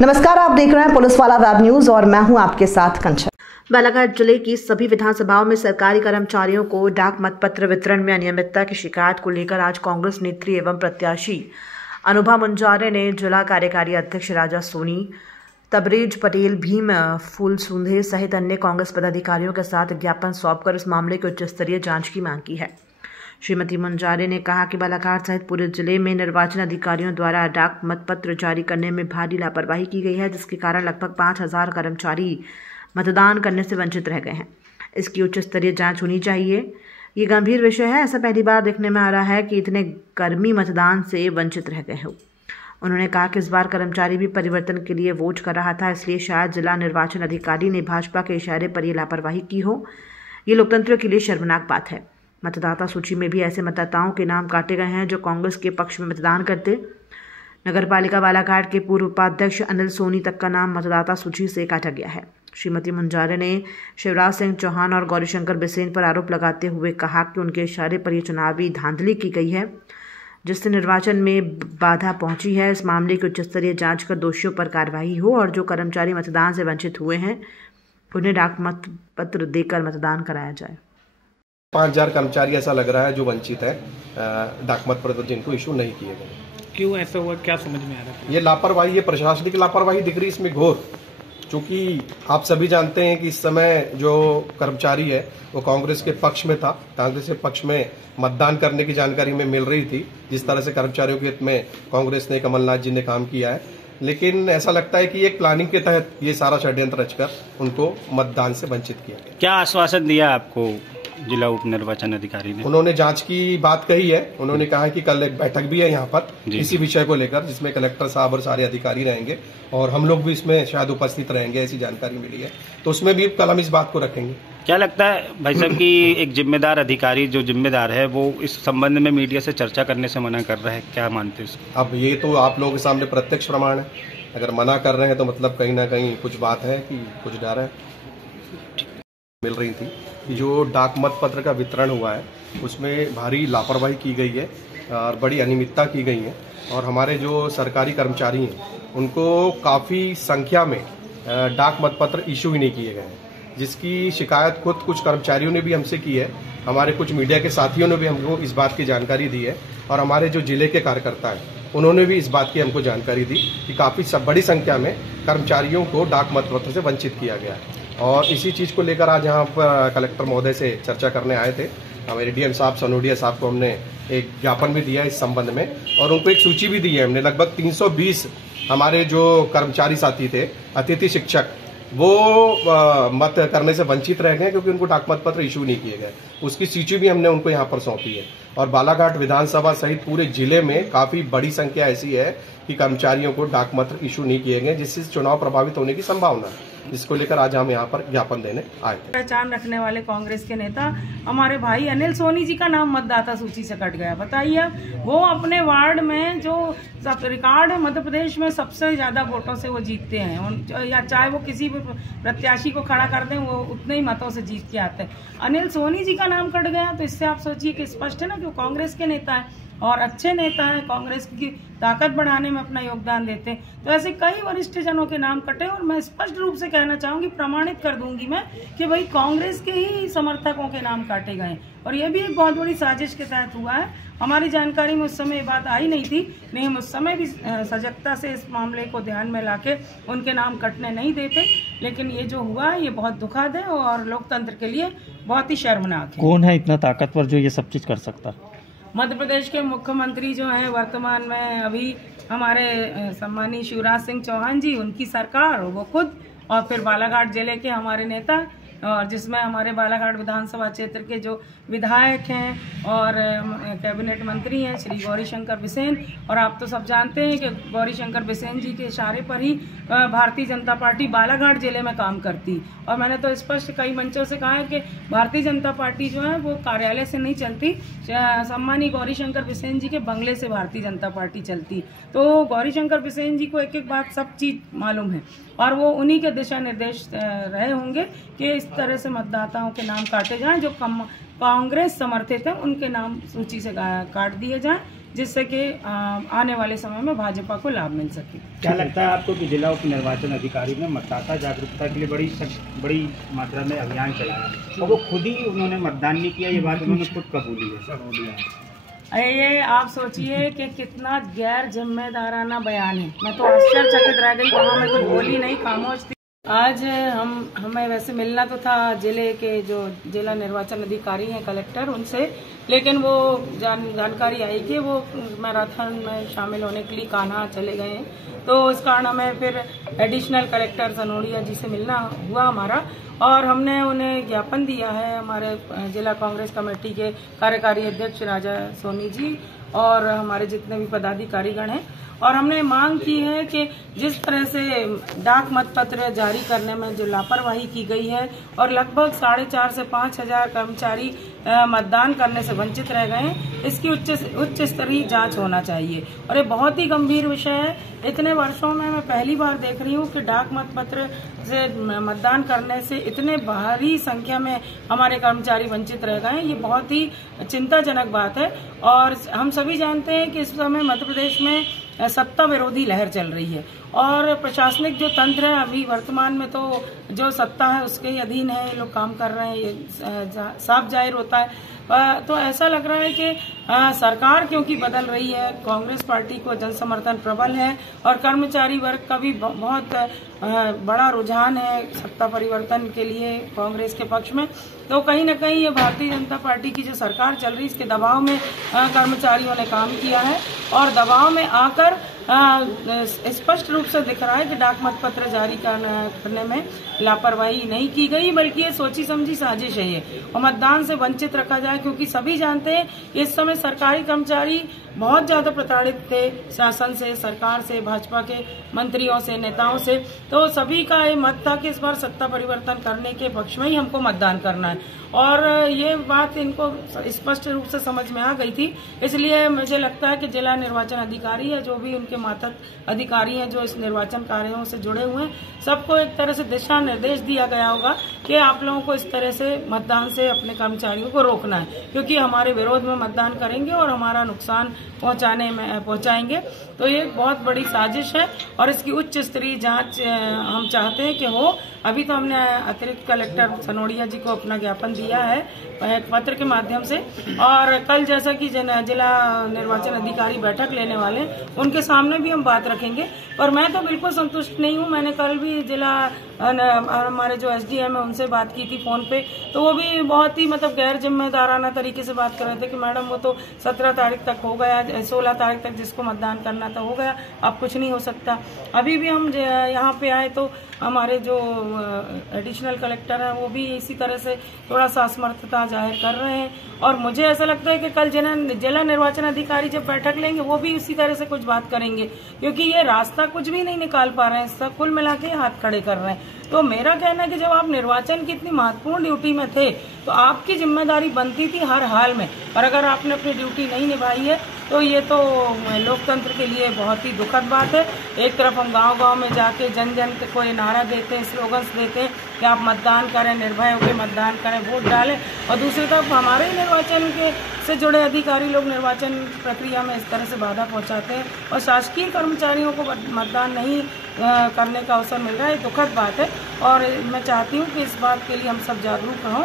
नमस्कार, आप देख रहे हैं पुलिस वाला वेब न्यूज और मैं हूं आपके साथ कंचन। बालाघाट जिले की सभी विधानसभाओं में सरकारी कर्मचारियों को डाक मतपत्र वितरण में अनियमितता की शिकायत को लेकर आज कांग्रेस नेत्री एवं प्रत्याशी अनुभा मुंजारे ने जिला कार्यकारी अध्यक्ष राजा सोनी, तबरेज पटेल, भीम फूल सूंधे सहित अन्य कांग्रेस पदाधिकारियों के साथ ज्ञापन सौंपकर इस मामले की उच्च स्तरीय जांच की मांग की है। श्रीमती मुंजारे ने कहा कि बालाघाट सहित पूरे जिले में निर्वाचन अधिकारियों द्वारा डाक मतपत्र जारी करने में भारी लापरवाही की गई है, जिसके कारण लगभग 5000 कर्मचारी मतदान करने से वंचित रह गए हैं। इसकी उच्च स्तरीय जांच होनी चाहिए। ये गंभीर विषय है। ऐसा पहली बार देखने में आ रहा है कि इतने कर्मी मतदान से वंचित रह गए हो। उन्होंने कहा कि इस बार कर्मचारी भी परिवर्तन के लिए वोट कर रहा था, इसलिए शायद जिला निर्वाचन अधिकारी ने भाजपा के इशारे पर यह लापरवाही की हो। ये लोकतंत्र के लिए शर्मनाक बात है। मतदाता सूची में भी ऐसे मतदाताओं के नाम काटे गए हैं जो कांग्रेस के पक्ष में मतदान करते। नगरपालिका बालाघाट के पूर्व उपाध्यक्ष अनिल सोनी तक का नाम मतदाता सूची से काटा गया है। श्रीमती मुंजारे ने शिवराज सिंह चौहान और गौरीशंकर बिसेन पर आरोप लगाते हुए कहा कि उनके इशारे पर यह चुनावी धांधली की गई है, जिससे निर्वाचन में बाधा पहुंची है। इस मामले की उच्च स्तरीय जांच कर दोषियों पर कार्रवाई हो और जो कर्मचारी मतदान से वंचित हुए हैं उन्हें डाक मतपत्र देकर मतदान कराया जाए। 5000 कर्मचारी ऐसा लग रहा है जो वंचित है डाक मतपत्र जिनको इशू नहीं किए गए। क्यों ऐसा हुआ, क्या समझ में आ रहा है? ये लापरवाही, ये प्रशासनिक लापरवाही दिख रही है इसमें घोर। क्योंकि आप सभी जानते हैं कि इस समय जो कर्मचारी है वो कांग्रेस के पक्ष में था, कांग्रेस के पक्ष में मतदान करने की जानकारी में मिल रही थी। जिस तरह से कर्मचारियों के हित में कांग्रेस ने, कमलनाथ जी ने काम किया है, लेकिन ऐसा लगता है कि एक प्लानिंग के तहत ये सारा षड्यंत्र रचकर उनको मतदान से वंचित किया गया। क्या आश्वासन दिया आपको जिला उप निर्वाचन अधिकारी ने? उन्होंने जांच की बात कही है। उन्होंने कहा कि कल एक बैठक भी है यहाँ पर इसी विषय को लेकर, जिसमें कलेक्टर साहब और सारे अधिकारी रहेंगे और हम लोग भी इसमें शायद उपस्थित रहेंगे, ऐसी जानकारी मिली है। तो उसमें भी कल हम इस बात को रखेंगे। क्या लगता है भाई साहब कि एक जिम्मेदार अधिकारी जो जिम्मेदार है वो इस संबंध में मीडिया से चर्चा करने से मना कर रहा है, क्या मानते हैं? अब ये तो आप लोगों के सामने प्रत्यक्ष प्रमाण है। अगर मना कर रहे हैं तो मतलब कहीं ना कहीं कुछ बात है कि कुछ डर है। मिल रही थी कि जो डाक मतपत्र का वितरण हुआ है उसमें भारी लापरवाही की गई है और बड़ी अनियमितता की गई है और हमारे जो सरकारी कर्मचारी हैं उनको काफ़ी संख्या में डाक मतपत्र इशू ही नहीं किए गए हैं, जिसकी शिकायत खुद कुछ कर्मचारियों ने भी हमसे की है। हमारे कुछ मीडिया के साथियों ने भी हमको इस बात की जानकारी दी है और हमारे जो जिले के कार्यकर्ता हैं उन्होंने भी इस बात की हमको जानकारी दी कि काफ़ी बड़ी संख्या में कर्मचारियों को डाक मतपत्र से वंचित किया गया है। और इसी चीज़ को लेकर आज यहाँ पर कलेक्टर महोदय से चर्चा करने आए थे। हमारे डीएम साहब सनोडिया साहब को हमने एक ज्ञापन भी दिया इस संबंध में और उनको एक सूची भी दी है हमने। लगभग 320 हमारे जो कर्मचारी साथी थे, अतिथि शिक्षक, वो मत करने से वंचित रह गए क्योंकि उनको डाक मतपत्र इशू नहीं किए गए। उसकी सूची भी हमने उनको यहाँ पर सौंपी है। और बालाघाट विधानसभा सहित पूरे जिले में काफी बड़ी संख्या ऐसी है कि कर्मचारियों को डाक मत इशू नहीं किए गए, जिससे चुनाव प्रभावित होने की संभावना है, जिसको लेकर आज हम यहाँ पर ज्ञापन देने आए थे। पहचान रखने वाले कांग्रेस के नेता हमारे भाई अनिल सोनी जी का नाम मतदाता सूची से कट गया। बताइए, वो अपने वार्ड में जो रिकॉर्ड है मध्य प्रदेश में सबसे ज्यादा वोटों से वो जीतते हैं, या चाहे वो किसी भी प्रत्याशी को खड़ा कर दें वो उतने ही मतों से जीत के आते हैं। अनिल सोनी जी का नाम कट गया तो इससे आप सोचिए कि स्पष्ट है ना कि वो कांग्रेस के नेता है और अच्छे नेता हैं, कांग्रेस की ताकत बढ़ाने में अपना योगदान देते हैं। तो ऐसे कई वरिष्ठ जनों के नाम कटे और मैं स्पष्ट रूप से कहना चाहूंगी, प्रमाणित कर दूंगी मैं कि भाई कांग्रेस के ही समर्थकों के नाम काटे गए और ये भी एक बहुत बड़ी साजिश के तहत हुआ है। हमारी जानकारी में उस समय ये बात आई नहीं थी, नहीं हम उस समय भी सजगता से इस मामले को ध्यान में लाके उनके नाम कटने नहीं देते, लेकिन ये जो हुआ है ये बहुत दुखद है और लोकतंत्र के लिए बहुत ही शर्मनाक है। कौन है इतना ताकतवर जो ये सब चीज कर सकता? मध्य प्रदेश के मुख्यमंत्री जो हैं वर्तमान में अभी हमारे सम्मानीय शिवराज सिंह चौहान जी, उनकी सरकार, वो खुद, और फिर बालाघाट जिले के हमारे नेता, और जिसमें हमारे बालाघाट विधानसभा क्षेत्र के जो विधायक हैं और कैबिनेट मंत्री हैं श्री गौरीशंकर बिसेन। और आप तो सब जानते हैं कि गौरीशंकर बिसेन जी के इशारे पर ही भारतीय जनता पार्टी बालाघाट जिले में काम करती। और मैंने तो स्पष्ट कई मंचों से कहा है कि भारतीय जनता पार्टी जो है वो कार्यालय से नहीं चलती, सम्मानीय गौरीशंकर बिसेन जी के बंगले से भारतीय जनता पार्टी चलती। तो गौरीशंकर बिसेन जी को एक एक बात सब चीज़ मालूम है और वो उन्हीं के दिशा निर्देश रहे होंगे कि इस तरह से मतदाताओं के नाम काटे जाएं, जो कांग्रेस समर्थित हैं उनके नाम सूची से काट दिए जाएं। जिससे कि आने वाले समय में भाजपा को लाभ मिल सके। क्या लगता है आपको कि जिला उप निर्वाचन अधिकारी ने मतदाता जागरूकता के लिए बड़ी मात्रा में अभियान चलाया और वो खुद ही उन्होंने मतदान नहीं किया, ये बात उन्होंने खुद कबूली है? ये आप सोचिए कि कितना गैर जिम्मेदाराना बयान है। मैं तो आश्चर्यचकित रह गई, वहाँ मैं कुछ बोली नहीं, खामोश थी। आज हमें वैसे मिलना तो था जिले के जो जिला निर्वाचन अधिकारी हैं कलेक्टर उनसे, लेकिन वो जानकारी आई कि वो मैराथन में शामिल होने के लिए कान्हा चले गए हैं, तो इस कारण हमें फिर एडिशनल कलेक्टर सनोडिया जी से मिलना हुआ हमारा, और हमने उन्हें ज्ञापन दिया है हमारे जिला कांग्रेस कमेटी के कार्यकारी अध्यक्ष राजा सोनी जी और हमारे जितने भी पदाधिकारीगण हैं, और हमने मांग की है कि जिस तरह से डाक मतपत्र जारी करने में जो लापरवाही की गई है और लगभग 4,500 से 5,000 कर्मचारी मतदान करने से वंचित रह गए हैं, इसकी उच्च स्तरीय जांच होना चाहिए। और ये बहुत ही गंभीर विषय है। इतने वर्षों में मैं पहली बार देख रही हूँ कि डाक मतपत्र से मतदान करने से इतने भारी संख्या में हमारे कर्मचारी वंचित रह गए हैं। ये बहुत ही चिंताजनक बात है, और हम सभी जानते हैं कि इस समय मध्य प्रदेश में सत्ता विरोधी लहर चल रही है, और प्रशासनिक जो तंत्र है अभी वर्तमान में तो जो सत्ता है उसके ही अधीन है, ये लोग काम कर रहे हैं, ये साफ जाहिर होता है। तो ऐसा लग रहा है कि सरकार क्योंकि बदल रही है, कांग्रेस पार्टी को जन समर्थन प्रबल है और कर्मचारी वर्ग का भी बहुत बड़ा रुझान है सत्ता परिवर्तन के लिए कांग्रेस के पक्ष में, तो कहीं न कहीं ये भारतीय जनता पार्टी की जो सरकार चल रही है इसके दबाव में कर्मचारियों ने काम किया है, और दबाव में आकर स्पष्ट रूप से दिख रहा है कि डाक मतपत्र जारी करने में लापरवाही नहीं की गई, बल्कि ये सोची समझी साजिश है ये, और मतदान से वंचित रखा जाए, क्योंकि सभी जानते हैं कि इस समय सरकारी कर्मचारी बहुत ज्यादा प्रताड़ित थे शासन से, सरकार से, भाजपा के मंत्रियों से, नेताओं से, तो सभी का ये मत था कि इस बार सत्ता परिवर्तन करने के पक्ष में ही हमको मतदान करना है, और ये बात इनको स्पष्ट रूप से समझ में आ गई थी। इसलिए मुझे लगता है कि जिला निर्वाचन अधिकारी या जो भी उनके मातहत अधिकारी हैं जो इस निर्वाचन कार्यों से जुड़े हुए हैं, सबको एक तरह से दिशा निर्देश दिया गया होगा कि आप लोगों को इस तरह से मतदान से अपने कर्मचारियों को रोकना है, क्योंकि हमारे विरोध में मतदान करेंगे और हमारा नुकसान पहुंचाएंगे। तो ये बहुत बड़ी साजिश है और इसकी उच्च स्तरीय जांच हम चाहते हैं कि हो। अभी तो हमने अतिरिक्त कलेक्टर सनोडिया जी को अपना ज्ञापन दिया है एक पत्र के माध्यम से, और कल जैसा कि जिला निर्वाचन अधिकारी बैठक लेने वाले उनके सामने भी हम बात रखेंगे। पर मैं तो बिल्कुल संतुष्ट नहीं हूं। मैंने कल भी जिला हमारे जो एसडीएम है उनसे बात की थी फोन पे, तो वो भी बहुत ही गैर जिम्मेदाराना तरीके से बात कर रहे थे कि मैडम वो तो 17 तारीख तक हो गया, 16 तारीख तक जिसको मतदान करना था हो गया, अब कुछ नहीं हो सकता। अभी भी हम यहाँ पे आए तो हमारे जो एडिशनल कलेक्टर हैं वो भी इसी तरह से थोड़ा सा असमर्थता जाहिर कर रहे हैं, और मुझे ऐसा लगता है कि कल जिला निर्वाचन अधिकारी जब बैठक लेंगे वो भी इसी तरह से कुछ बात करेंगे, क्योंकि ये रास्ता कुछ भी नहीं निकाल पा रहे हैं, सब कुल मिला के हाथ खड़े कर रहे हैं। तो मेरा कहना है कि जब आप निर्वाचन की इतनी महत्वपूर्ण ड्यूटी में थे तो आपकी जिम्मेदारी बनती थी हर हाल में, और अगर आपने अपनी ड्यूटी नहीं निभाई है तो ये तो लोकतंत्र के लिए बहुत ही दुखद बात है। एक तरफ हम गांव-गांव में जाके जन जन को ये नारा देते हैं, स्लोगन्स देते हैं कि आप मतदान करें, निर्भय होकर मतदान करें, वोट डालें, और दूसरी तरफ हमारे ही निर्वाचन के से जुड़े अधिकारी लोग निर्वाचन प्रक्रिया में इस तरह से बाधा पहुंचाते हैं और शासकीय कर्मचारियों को मतदान नहीं करने का अवसर मिल रहा है। दुखद बात है, और मैं चाहती हूँ कि इस बात के लिए हम सब जागरूक हों।